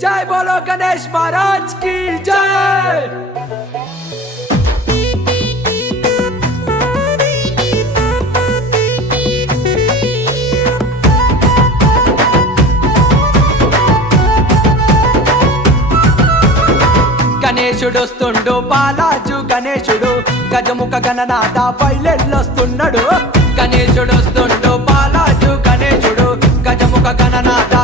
जय बोलो गणेश महाराज की जय। గణేశుడొస్తుండు బాలాజు గణేశుడు గజముఖ గణనాథ పైలెళ్ళొస్తున్నాడు. గణేశుడొస్తుండు బాలాజు గణేశుడు గజముఖ గణనాథ